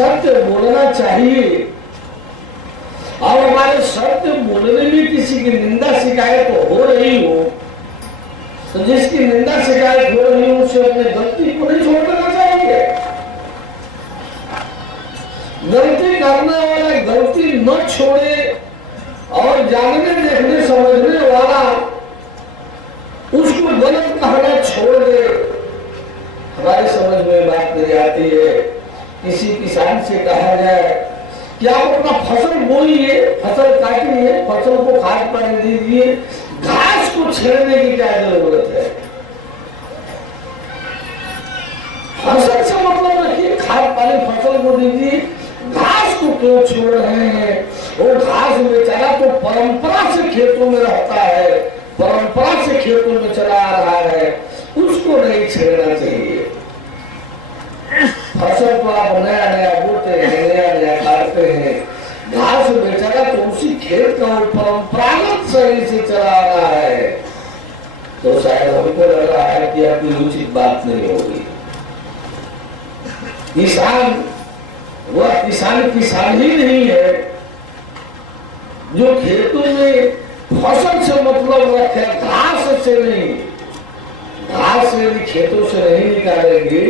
सत्य बोलना चाहिए, और हमारे सत्य बोलने में किसी की निंदा शिकायत हो रही हो तो जिसकी निंदा शिकायत हो रही हो उसे अपने गलती को नहीं छोड़ देना चाहिए। गलती करने वाला गलती न छोड़े और जानने देखने समझने वाला उसको गलत कहना छोड़ दे। हमारी समझ में बात नहीं आती है। किसी किसान से कहा जाए कि आप अपना फसल बोइए, फसल काटिए, फसल को खाद पानी दीजिए, घास को छेड़ने की क्या जरूरत है? फसल से मतलब रखिए, खाद पानी फसल को दीजिए, घास को क्यों छोड़ रहे हैं? वो घास बेचारा तो परंपरा से खेतों में रहता है, परंपरा से खेतों में चला आ रहा है, उसको नहीं छेड़ना चाहिए। फसल को आप नया नया बोते हैं, नया नया काटते हैं, घास बेचारा तो उसी खेत का परंपरागत शैली से चला आ रहा है, तो शायद हमको लग रहा है कि आपकी उचित बात नहीं होगी। किसान वह किसान ही नहीं है जो खेतों में फसल से मतलब रखे, घास से नहीं। घास यदि खेतों से नहीं निकालेंगे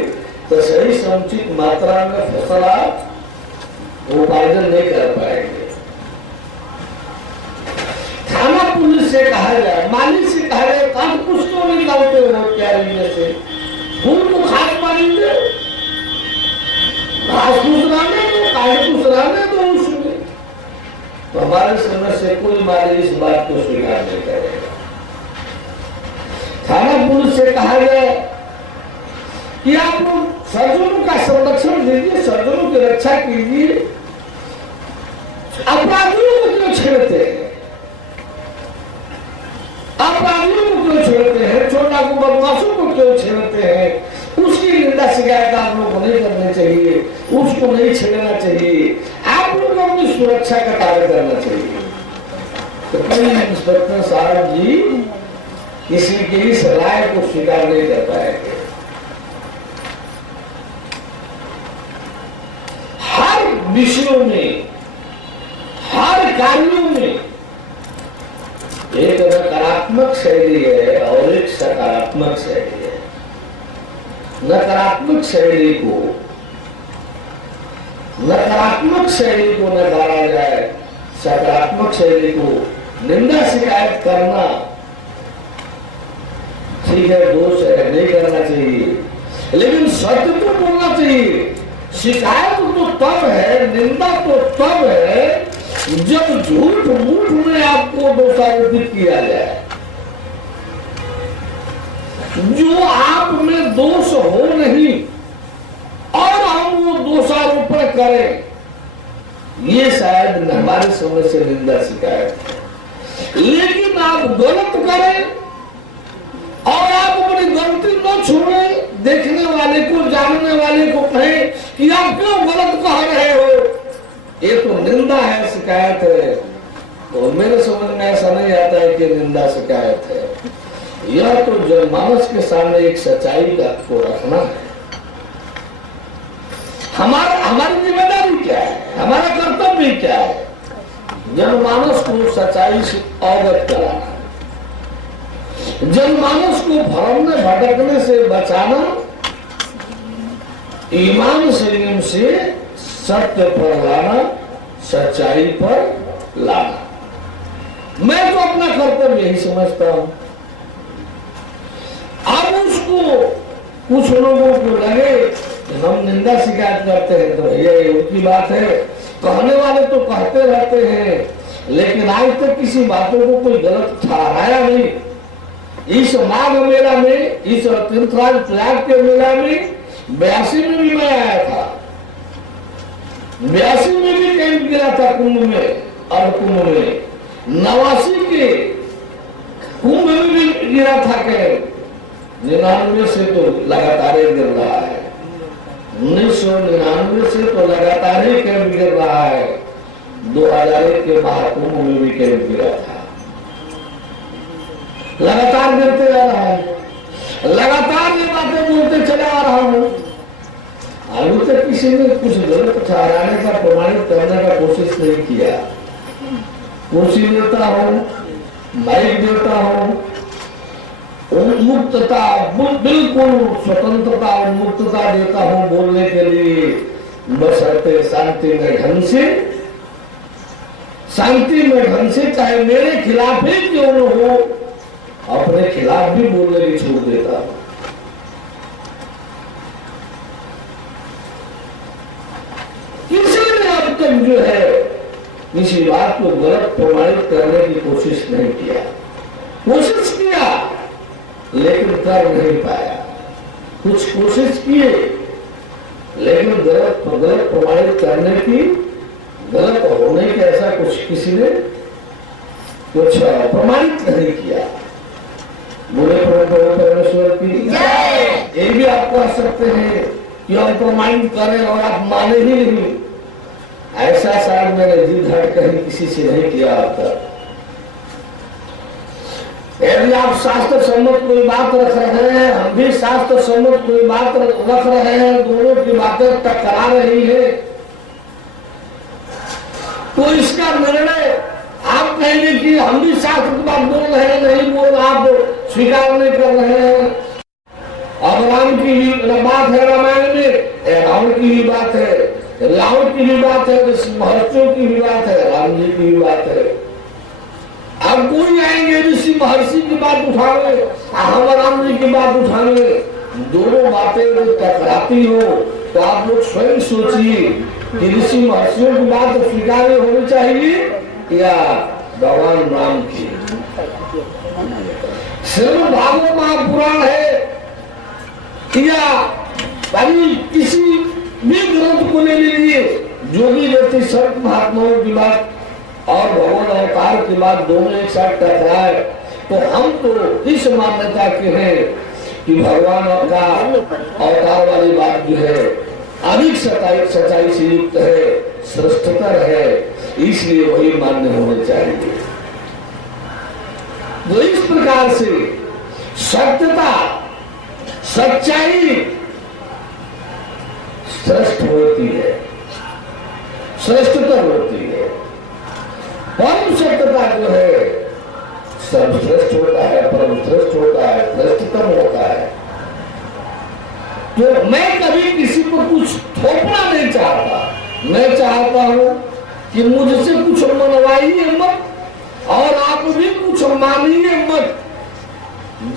तो सही समुचित मात्रा में फसल आप उपार्जन नहीं कर पाएंगे। थाना पुलिस से कहा जाए, मालिक से कहा जाए, कहा कुछ तो निकालते हो क्या से फूल को खाद पानी दे, घास फूसराने दो, काट फूसराने दो उसमें, तो हमारे समय से कोई मालिक इस बात को स्वीकार नहीं करेगा। थाना पुलिस से कहा जाए कि आप लोग सर्जनों का संरक्षण दीजिए, सर्जनों की रक्षा कीजिए, अपराधियों को क्यों छेड़ते हैं? अपराधियों को क्यों छेड़ते हैं? छोटा को बदमाशों को क्यों छेड़ते हैं? उसकी निंदा शिकायत आप लोग को नहीं करनी चाहिए, उसको नहीं छेड़ना चाहिए। आप लोग को अपनी सुरक्षा का कार्य करना चाहिए। तो कई इंस्पेक्टर साहब जी किसी की इस राय को स्वीकार नहीं कर पाएंगे। हर विषयों में, हर कार्यों में एक नकारात्मक शैली है और एक सकारात्मक शैली है। नकारात्मक शैली को नकारा जाए, सकारात्मक शैली को निंदा शिकायत करना ठीक है, दोष है, नहीं करना चाहिए, लेकिन सत्य तो बोलना चाहिए। शिकायत तो तब है, निंदा तो तब है जब झूठ मूठ में आपको दोषारोपित किया जाए। जो आप में दोष हो नहीं और हम वो दोषारोपण करें, ये शायद हमारे समझ से निंदा शिकायत है। लेकिन आप गलत करें और आप अपनी गलती न छोड़े, देखने वाले को, जानने वाले को कहें कि आप क्यों गलत कह रहे हो, ये तो निंदा है, शिकायत है। तो मेरे समझ में ऐसा नहीं आता है कि निंदा शिकायत है। यह तो जनमानस के सामने एक सच्चाई को रखना है। हमारी जिम्मेदारी क्या है, हमारा कर्तव्य क्या है? जनमानस को सच्चाई से अवगत कराना, जनमानस को भ्रम में भटकने से बचाना, ईमान संयम से सत्य पर लाना, सच्चाई पर लाना। मैं तो अपना कर्तव्य यही समझता हूं। अब उसको कुछ लोगों को लगे कि हम निंदा शिकायत करते हैं तो भैया ये उनकी बात है, कहने वाले तो कहते रहते हैं, लेकिन आज तक किसी बातों को कोई गलत ठहराया नहीं। इस माघ मेला में, इस तीर्थराज प्रयाग के मेला में 82 में भी मैं आया था, 82 में भी कैंप गिरा था कुंभ में, और कुंभ में 89 के कुंभ में भी गिरा था कैंप। 99 से तो लगातार ही गिर रहा है, 1999 से तो लगातार ही कैंप गिर रहा है। 2001 के महाकुंभ में भी कैंप गिरा था, लगातार गिरते जा रहा है, लगातार ये बातें बोलते चला आ रहा हूं। अभी तक किसी ने कुछ गलत ठहराने का, प्रमाणित करने का कोशिश नहीं किया। कुर्सी देता हूँ, माइक देता हूँ, उन्मुक्तता, बिल्कुल स्वतंत्रता, उन्मुक्तता देता हूँ बोलने के लिए, बशर्ते शांति में ढंग से, शांति में ढंग से, चाहे मेरे खिलाफ ही क्यों न हो, अपने खिलाफ भी बोलने की छूट देता हूं। किसी ने अब तक जो है किसी बात को गलत प्रमाणित करने की कोशिश नहीं किया। कोशिश किया लेकिन कर नहीं पाया। कुछ कोशिश किए लेकिन गलत प्रमाणित करने की, गलत होने के ऐसा कुछ किसी ने कुछ प्रमाणित नहीं किया। बोले परमेश्वर की ये भी आप कह सकते हैं कि हम प्रमाणित करें और आप माने ही नहीं। ऐसा शायद मैंने जी धड़ कहीं किसी से नहीं किया अब तक। यदि आप शास्त्र सम्मत कोई बात रख रहे हैं, हम भी शास्त्र सम्मत कोई बात रख रहे हैं, दोनों की बातें टकरा रही है, तो इसका निर्णय आप कहेंगे कि हम भी शास्त्र की बात बोल रहे हैं, नहीं बोल, आप स्वीकार नहीं कर रहे हैं। अब राम की ही बात है रामायण में, रावण की ही बात है, रावण की भी बात है, महर्षियों की भी बात है, राम जी की भी बात है। अब कोई आएंगे ऋषि महर्षि की बात उठावे, हम राम जी की बात उठावे, दोनों बातें टकराती हो तो आप लोग स्वयं सोचिए कि ऋषि महर्षियों की बात स्वीकार होनी चाहिए या भगवान राम की। श्रीमद् भागवत महापुराण है या अभी किसी भी ग्रंथ को ले लीजिए, जोगी व्यक्ति संत महात्माओं की बात और भगवान अवतार की बात दोनों एक साथ टकराए तो हम तो इस मान्यता के हैं कि भगवान का अवतार वाली बात जो है अधिक सच्चाई से युक्त है, श्रेष्ठतर है, इसलिए वही मान्य होने चाहिए। तो इस प्रकार से सत्यता, सच्चाई श्रेष्ठ होती है, श्रेष्ठतर होती है। परम सत्यता जो है सर्वश्रेष्ठ होता है, परम श्रेष्ठ होता है, श्रेष्ठतम होता है। तो मैं कभी किसी को कुछ थोपना नहीं चाहता। मैं चाहता हूं कि मुझसे कुछ मनवाइए मत और आप भी कुछ मानिए मत,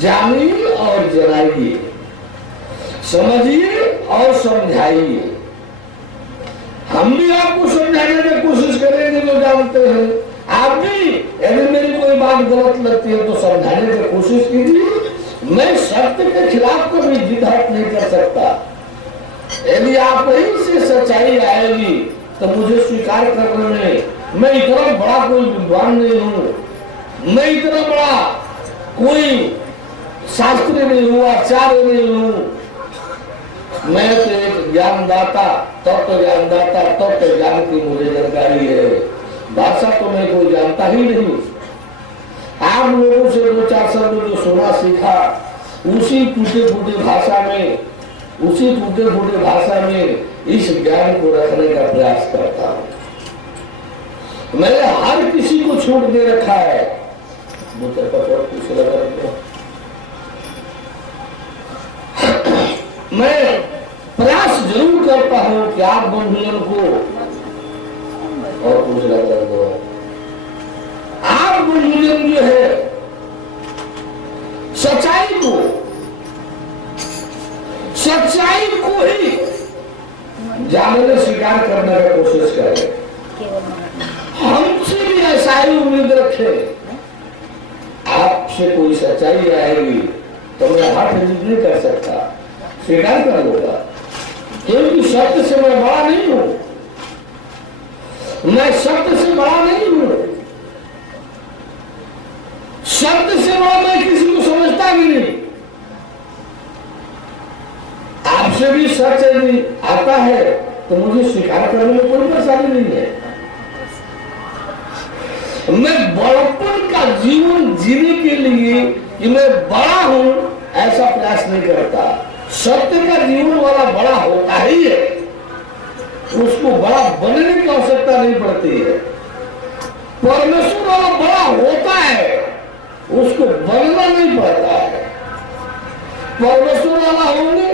जानिए और जनाइए, समझिए और समझाइए। हम भी आपको समझाने की कोशिश करेंगे जो जानते हैं, आप भी यदि मेरी कोई बात गलत लगती है तो समझाने की कोशिश कीजिए। मैं सत्य के खिलाफ कभी जिहाद नहीं कर सकता। यदि आप ही से सच्चाई आएगी तो मुझे स्वीकार करने में, मैं इतना बड़ा कोई विद्वान नहीं हूँ, मैं इतना बड़ा कोई शास्त्री नहीं हूँ, आचार्य नहीं हूँ। मैं तो एक ज्ञानदाता, तत्व ज्ञानदाता, तत्व ज्ञान की मुझे जानकारी है। भाषा तो मैं कोई जानता ही नहीं। आप लोगों से दो चार शब्द जो सुना सीखा, उसी टूटे फूटे भाषा में, उसी टूटे फूटे भाषा में इस ज्ञान को रखने का प्रयास करता हूं। मैंने हर किसी को छूट दे रखा है। मैं प्रयास जरूर करता हूं कि आप बंधुजन को और कुछ लगा दो, आप बंधुजन जो है सच्चाई को ही जानने स्वीकार करने का कोशिश करें। हमसे भी ऐसा ही उम्मीद रखें। आपसे कोई सच्चाई आएगी तो मैं हाथ नहीं कर सकता, स्वीकार कर लूंगा, क्योंकि सत्य से मैं बड़ा नहीं हूं, मैं सत्य से बड़ा नहीं हूं, सत्य से बड़ा मैं किसी को समझता भी नहीं। आपसे भी सच यदि आता है तो मुझे स्वीकार करने में कोई परेशानी नहीं है। मैं बड़पन का जीवन जीने के लिए कि मैं बड़ा हूं ऐसा प्रयास नहीं करता। सत्य का जीवन वाला बड़ा होता ही है, उसको बड़ा बनने की आवश्यकता नहीं पड़ती है। परमेश्वर वाला बड़ा होता है, उसको बनना नहीं पड़ता है। परमेश्वर वाला होंगे,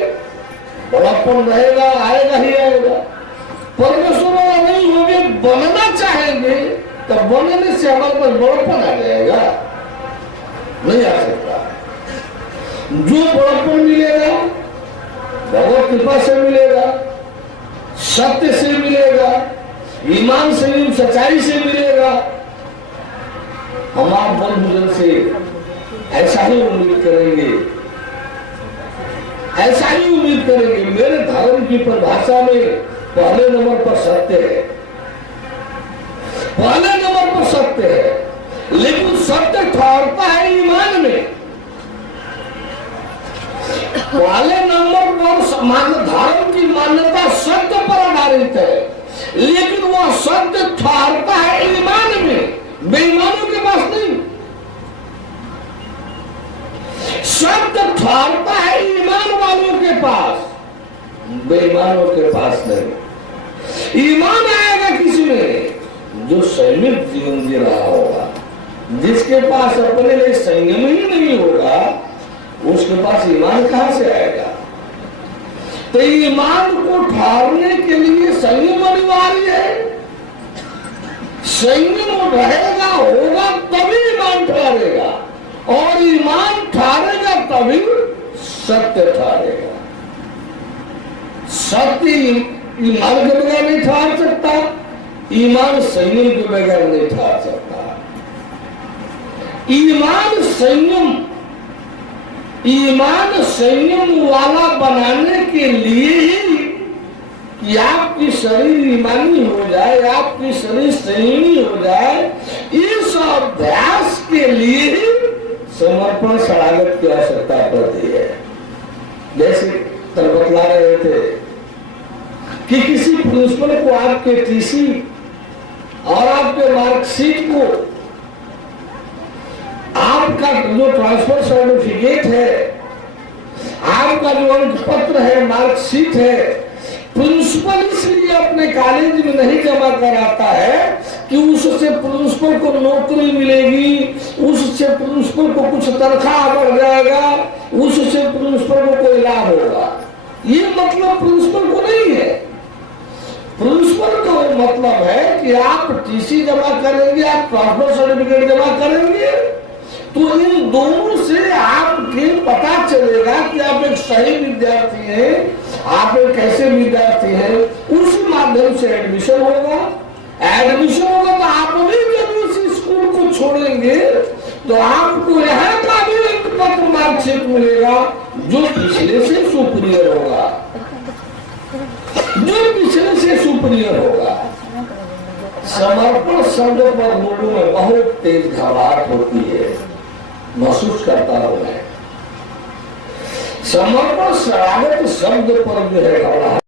बड़ापन रहेगा, आएगा ही आएगा। परमेश्वर वाला नहीं होंगे, बनना चाहेंगे तो बनने से हमारे पास बड़ापन आ जाएगा, नहीं आ सकता। जो बड़ापन मिलेगा भगवत कृपा से मिलेगा, सत्य से मिलेगा, ईमान से, सच्चाई से मिलेगा। हम आप बंधुजन से ऐसा ही उम्मीद करेंगे, ऐसा ही उम्मीद करेंगे। मेरे धर्म की परिभाषा में पहले नंबर पर सत्य है, पहले नंबर पर सत्य है, लेकिन सत्य ठहरता है ईमान में। पहले नंबर पर धर्म की मान्यता सत्य पर आधारित है, लेकिन वह सत्य ठहरता है ईमान में, बेईमानों के पास नहीं। सत्य ठहरता है ईमान वालों के पास, बेईमानों के पास नहीं। ईमान आएगा किसी में जो संयमित जीवन जी रहा होगा। जिसके पास अपने लिए संयम ही नहीं होगा, उसके पास ईमान कहां से आएगा? तो ईमान को ठहरने के लिए संयम अनिवार्य है। संयम रहेगा, होगा, तभी ईमान ठहरेगा, और ईमान ठहरेगा तभी सत्य ठहरेगा। सत्य ईमान के बगैर नहीं ठहर सकता, ईमान संयम के बगैर नहीं ठहर सकता। ईमान संयम वाला बनाने के लिए ही कि आपकी शरीर ईमानी हो जाए, आपकी शरीर संयमी हो जाए, इस अभ्यास के लिए ही समर्पण शरणागत की आवश्यकता पड़ती है। जैसे कल बतला रहे थे कि किसी प्रिंसिपल को आपके टीसी और आपके मार्कशीट को, आपका जो ट्रांसफर सर्टिफिकेट है, आपका जो अंक पत्र है, मार्कशीट है, प्रिंसिपल इसलिए अपने कॉलेज में नहीं जमा कराता है कि उससे प्रिंसिपल को नौकरी मिलेगी, उससे प्रिंसिपल को कुछ तनख्वाह बढ़ जाएगा, उससे प्रिंसिपल को कोई लाभ होगा। ये मतलब प्रिंसिपल को नहीं है। प्रिंसिपल का मतलब है कि आप टीसी जमा करेंगे, आप ट्रांसफर सर्टिफिकेट जमा करेंगे, तो इन दोनों से आपके पता चलेगा कि आप एक सही विद्यार्थी हैं, आप एक कैसे विद्यार्थी हैं। उस माध्यम से एडमिशन होगा। एडमिशन होगा तो आप भी जब उस स्कूल को छोड़ेंगे तो आपको यहाँ का भी एक पत्र मार्कशीट मिलेगा जो पिछले से सुपीरियर होगा, जो पिछले से सुपीरियर होगा। समर्पण शब्द पर लोगों में बहुत तेज घबराहट होती है, महसूस करता हूं मैं। समर्पण शरणागत शब्द पर जो है घबराहट